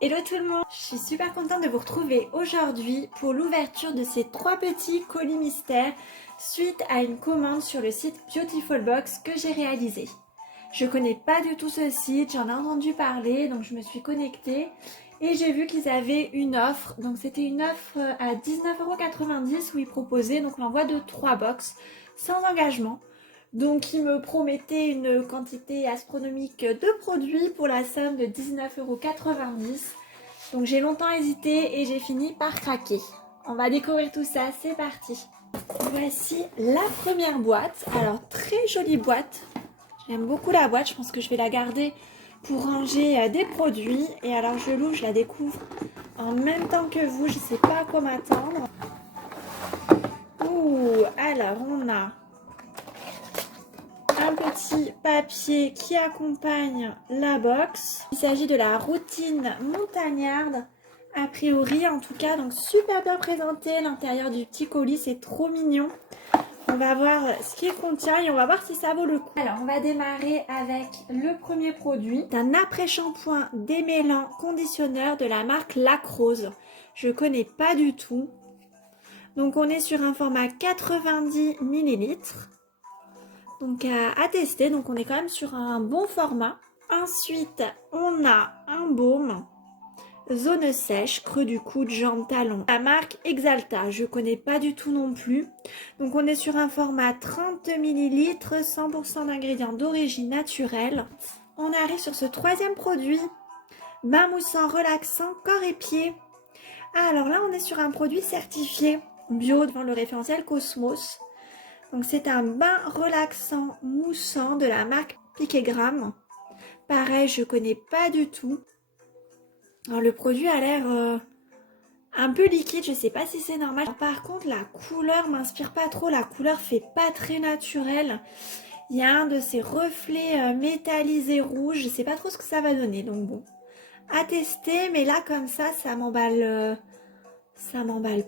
Hello tout le monde, je suis super contente de vous retrouver aujourd'hui pour l'ouverture de ces 3 petits colis mystères suite à une commande sur le site Beautiful Box que j'ai réalisé. Je connais pas du tout ce site, j'en ai entendu parler donc je me suis connectée et j'ai vu qu'ils avaient une offre. Donc c'était une offre à 19,90 € où ils proposaient donc l'envoi de 3 box sans engagement. Donc ils me promettaient une quantité astronomique de produits pour la somme de 19,90 €. Donc j'ai longtemps hésité et j'ai fini par craquer. On va découvrir tout ça, c'est parti. Voici la première boîte. Alors très jolie boîte. J'aime beaucoup la boîte, je pense que je vais la garder pour ranger des produits. Et alors je l'ouvre, je la découvre en même temps que vous, je ne sais pas à quoi m'attendre. Ouh, alors on a un petit papier qui accompagne la box. Il s'agit de la routine montagnarde, a priori en tout cas, donc super bien présenté. L'intérieur du petit colis, c'est trop mignon. On va voir ce qu'il contient et on va voir si ça vaut le coup. Alors on va démarrer avec le premier produit. C'est un après-shampoing démêlant conditionneur de la marque Lacrose. Je connais pas du tout. Donc on est sur un format 90 ml. Donc à tester, donc on est quand même sur un bon format. Ensuite, on a un baume zone sèche, creux du coude, jambe, talon. La marque Exalta, je connais pas du tout non plus. Donc on est sur un format 30 ml, 100% d'ingrédients d'origine naturelle. On arrive sur ce troisième produit, bain moussant relaxant corps et pieds. Alors là, on est sur un produit certifié bio devant le référentiel Cosmos. Donc c'est un bain relaxant moussant de la marque Piquegram. Pareil, je connais pas du tout. Alors le produit a l'air un peu liquide, je sais pas si c'est normal. Par contre, la couleur m'inspire pas trop, la couleur fait pas très naturelle. Il y a un de ces reflets métallisés rouges, je sais pas trop ce que ça va donner. Donc bon, à tester, mais là comme ça m'emballe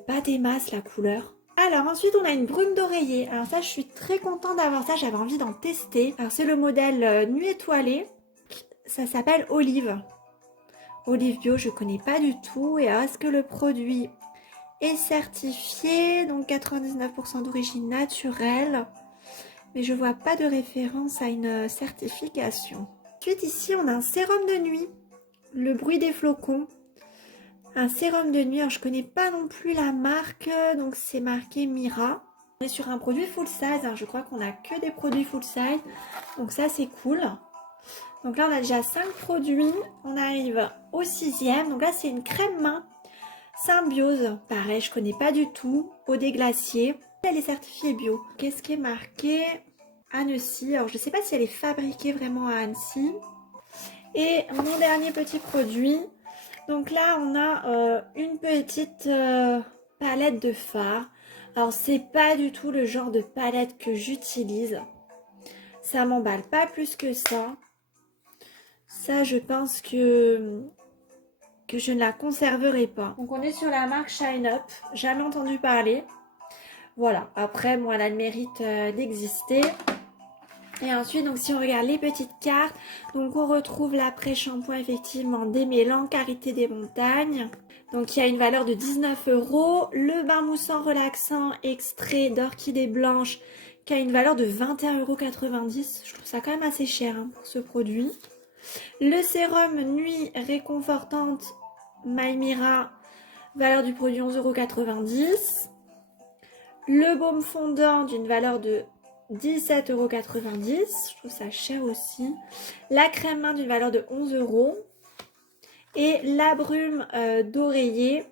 pas des masses la couleur. Alors ensuite on a une brume d'oreiller. Alors ça je suis très contente d'avoir ça, j'avais envie d'en tester. Alors c'est le modèle Nuit étoilée. Ça s'appelle Olive. Olive bio, je connais pas du tout. Et alors est-ce que le produit est certifié? Donc 99% d'origine naturelle. Mais je vois pas de référence à une certification. Ensuite ici on a un sérum de nuit. Le bruit des flocons. Un sérum de nuit, alors je connais pas non plus la marque, donc c'est marqué Mira. On est sur un produit full size, hein, je crois qu'on a que des produits full size, donc ça c'est cool. Donc là on a déjà 5 produits, on arrive au 6e, donc là c'est une crème main Symbiose. Pareil, je connais pas du tout, eau des glaciers. Elle est certifiée bio. Qu'est-ce qui est marqué? Annecy, alors je sais pas si elle est fabriquée vraiment à Annecy. Et mon dernier petit produit. Donc là, on a une petite palette de fard. Alors, c'est pas du tout le genre de palette que j'utilise. Ça m'emballe pas plus que ça. Ça, je pense que je ne la conserverai pas. Donc, on est sur la marque Shine Up. Jamais entendu parler. Voilà. Après, moi, elle a le mérite d'exister. Et ensuite, donc si on regarde les petites cartes, donc on retrouve l'après-shampoing effectivement démêlant, Karité des montagnes. Donc il y a une valeur de 19 €. Le bain moussant relaxant extrait d'orchidée blanche qui a une valeur de 21,90 €. Je trouve ça quand même assez cher hein, pour ce produit. Le sérum nuit réconfortante Mymira, valeur du produit 11,90 €. Le baume fondant d'une valeur de 17,90 €, je trouve ça cher aussi. La crème main d'une valeur de 11 €. Et la brume d'oreiller,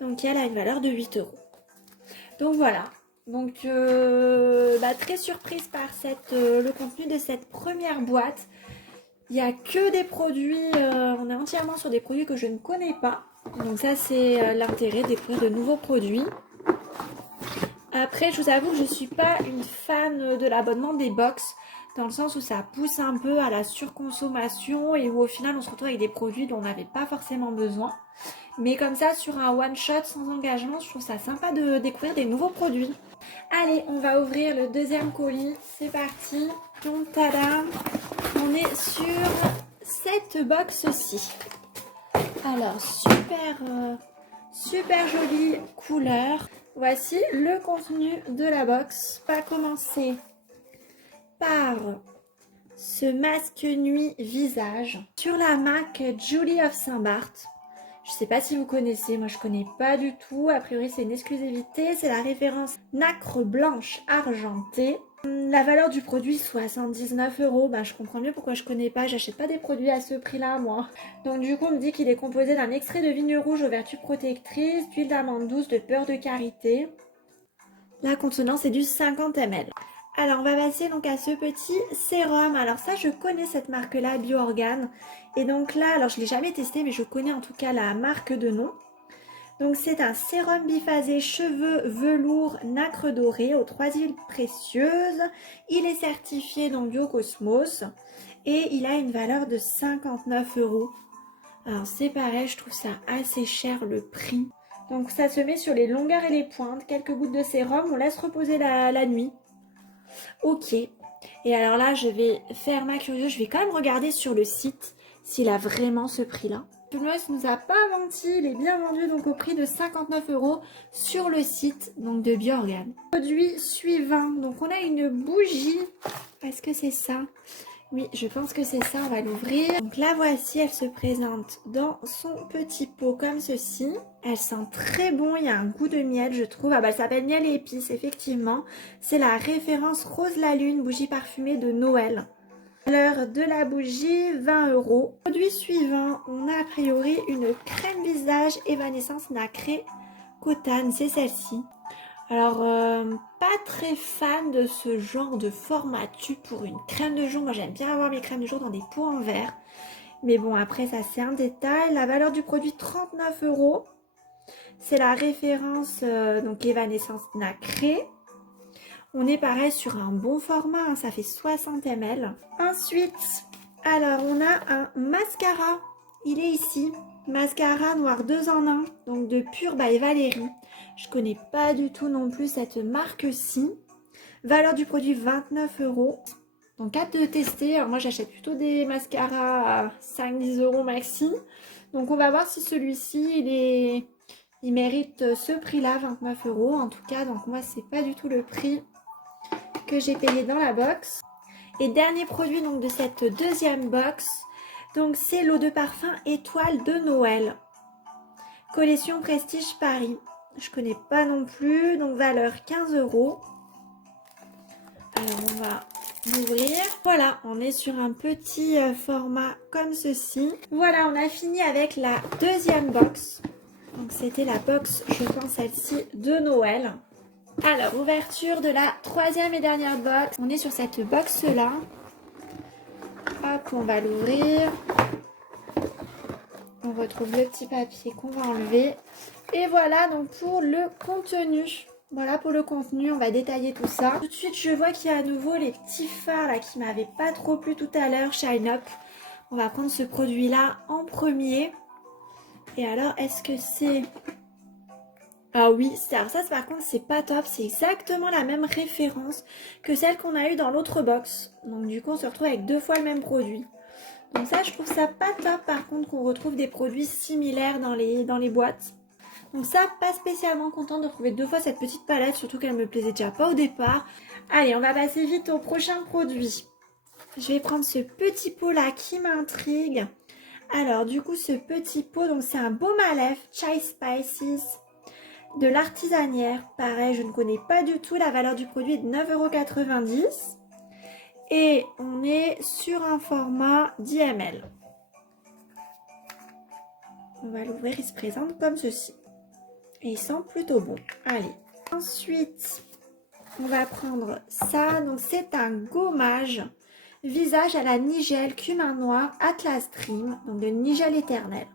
donc elle a une valeur de 8 €. Donc voilà, donc très surprise par le contenu de cette première boîte. Il n'y a que des produits, on est entièrement sur des produits que je ne connais pas. Donc ça c'est l'intérêt de découvrir de nouveaux produits. Après, je vous avoue que je ne suis pas une fan de l'abonnement des box, dans le sens où ça pousse un peu à la surconsommation et où au final on se retrouve avec des produits dont on n'avait pas forcément besoin. Mais comme ça, sur un one shot sans engagement, je trouve ça sympa de découvrir des nouveaux produits. Allez, on va ouvrir le deuxième colis, c'est parti. Donc tada, on est sur cette box-ci. Alors, super jolie couleur. Voici le contenu de la box. On va commencer par ce masque nuit visage sur la marque Julie of Saint-Barth. Je sais pas si vous connaissez, moi je connais pas du tout. A priori c'est une exclusivité, c'est la référence nacre blanche argentée. La valeur du produit 79 €. Bah je comprends mieux pourquoi je connais pas, j'achète pas des produits à ce prix-là moi. Donc du coup on me dit qu'il est composé d'un extrait de vigne rouge aux vertus protectrices, d'huile d'amande douce, de beurre de karité. La contenance est du 50 ml. Alors on va passer donc à ce petit sérum. Alors ça je connais cette marque là, Bioorgan. Et donc là, alors je l'ai jamais testé mais je connais en tout cas la marque de nom. Donc c'est un sérum biphasé cheveux velours nacre doré aux 3 huiles précieuses. Il est certifié donc Biocosmos et il a une valeur de 59 €. Alors c'est pareil, je trouve ça assez cher le prix. Donc ça se met sur les longueurs et les pointes, quelques gouttes de sérum, on laisse reposer la nuit. Ok, et alors là je vais faire ma curieuse, je vais quand même regarder sur le site s'il a vraiment ce prix là. Junos nous a pas menti, il est bien vendu donc au prix de 59 € sur le site donc de Bioorgan. Produit suivant, donc on a une bougie, est-ce que c'est ça? Oui, je pense que c'est ça, on va l'ouvrir. Donc la voici, elle se présente dans son petit pot comme ceci. Elle sent très bon, il y a un goût de miel je trouve. Ah bah elle s'appelle miel et épices, effectivement. C'est la référence Rose la Lune, bougie parfumée de Noël. Valeur de la bougie, 20 €. Produit suivant, on a a priori une crème visage évanescence nacrée Cotane, c'est celle-ci. Alors, pas très fan de ce genre de format tube pour une crème de jour. Moi, j'aime bien avoir mes crèmes de jour dans des pots en verre. Mais bon, après, ça, c'est un détail. La valeur du produit, 39 €. C'est la référence, donc, Évanescence nacrée. On est pareil sur un bon format, hein, ça fait 60 ml. Ensuite, alors, on a un mascara. Il est ici. Mascara noir 2 en 1, donc de Pure by Valérie. Je connais pas du tout non plus cette marque-ci. Valeur du produit 29 €. Donc hâte de tester. Alors moi j'achète plutôt des mascaras à 5-10 € maxi. Donc on va voir si celui-ci il mérite ce prix-là, 29 €. En tout cas, donc moi c'est pas du tout le prix que j'ai payé dans la box. Et dernier produit donc de cette deuxième box. Donc c'est l'eau de parfum Étoile de Noël. Collection Prestige Paris. Je connais pas non plus, donc valeur 15 €. Alors on va l'ouvrir. Voilà, on est sur un petit format comme ceci. Voilà, on a fini avec la deuxième box. Donc c'était la box, je pense celle-ci, de Noël. Alors, ouverture de la troisième et dernière box. On est sur cette box-là. Hop, on va l'ouvrir. On retrouve le petit papier qu'on va enlever. Et voilà donc pour le contenu. Voilà pour le contenu, on va détailler tout ça. Tout de suite, je vois qu'il y a à nouveau les petits fards là qui m'avaient pas trop plu tout à l'heure, Shine Up. On va prendre ce produit-là en premier. Et alors, est-ce que c'est... Ah oui, alors ça par contre, c'est pas top. C'est exactement la même référence que celle qu'on a eue dans l'autre box. Donc du coup, on se retrouve avec 2 fois le même produit. Donc ça, je trouve ça pas top par contre qu'on retrouve des produits similaires dans les boîtes. Donc ça, pas spécialement contente de retrouver 2 fois cette petite palette, surtout qu'elle me plaisait déjà pas au départ. Allez, on va passer vite au prochain produit. Je vais prendre ce petit pot là qui m'intrigue. Alors du coup, ce petit pot, donc c'est un baume à lèvres Chai Spices de l'Artisanière. Pareil, je ne connais pas du tout. La valeur du produit est de 9,90 €. Et on est sur un format 10 ml. On va l'ouvrir, il se présente comme ceci. Et il sent plutôt bon. Allez. Ensuite, on va prendre ça. Donc c'est un gommage visage à la nigelle cumin noir Atlas Dream. Donc de nigelle éternelle.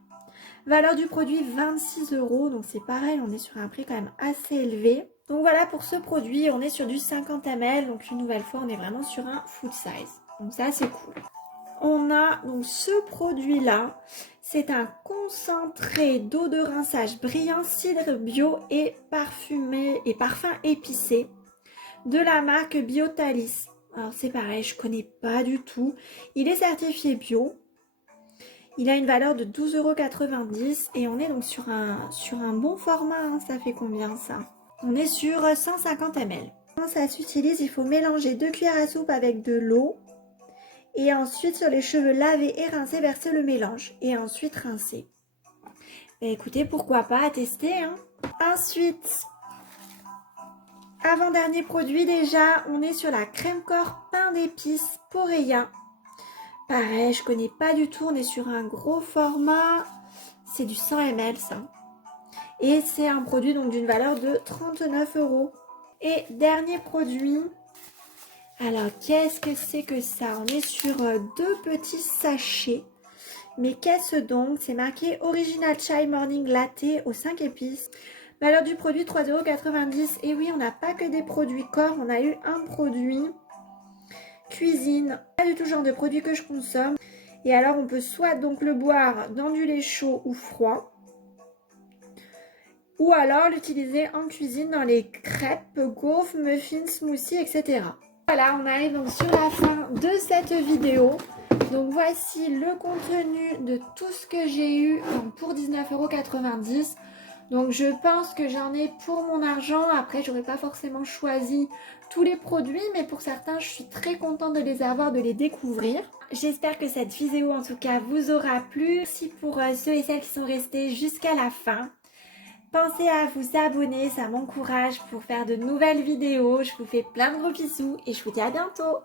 Valeur du produit 26 €. Donc c'est pareil, on est sur un prix quand même assez élevé. Donc voilà pour ce produit, on est sur du 50 ml. Donc une nouvelle fois, on est vraiment sur un food size. Donc ça, c'est cool. On a donc ce produit-là. C'est un concentré d'eau de rinçage brillant, cidre bio et parfumé et parfum épicé de la marque Biotalis. Alors c'est pareil, je connais pas du tout. Il est certifié bio. Il a une valeur de 12,90 € et on est donc sur un bon format, hein. Ça fait combien ça? On est sur 150 ml. Comment ça s'utilise? Il faut mélanger 2 cuillères à soupe avec de l'eau. Et ensuite, sur les cheveux lavés et rincés, verser le mélange. Et ensuite rincer. Et écoutez, pourquoi pas, à tester, hein. Ensuite, avant-dernier produit déjà, on est sur la crème corps pain d'épices Poreya. Pareil, je connais pas du tout, on est sur un gros format. C'est du 100 ml ça. Et c'est un produit donc d'une valeur de 39 €. Et dernier produit. Alors, qu'est-ce que c'est que ça? On est sur 2 petits sachets. Mais qu'est-ce donc? C'est marqué Original Chai Morning Latte aux 5 épices. Valeur du produit 3,90 €. Et oui, on n'a pas que des produits corps, on a eu un produit cuisine. Pas du tout le genre de produit que je consomme. Et alors, on peut soit donc le boire dans du lait chaud ou froid. Ou alors l'utiliser en cuisine dans les crêpes, gaufres, muffins, smoothies, etc. Voilà, on arrive donc sur la fin de cette vidéo. Donc voici le contenu de tout ce que j'ai eu pour 19,90 €. Donc je pense que j'en ai pour mon argent. Après, j'aurais pas forcément choisi tous les produits, mais pour certains, je suis très contente de les avoir, de les découvrir. J'espère que cette vidéo en tout cas vous aura plu. Merci pour ceux et celles qui sont restés jusqu'à la fin. Pensez à vous abonner, ça m'encourage pour faire de nouvelles vidéos. Je vous fais plein de gros bisous et je vous dis à bientôt.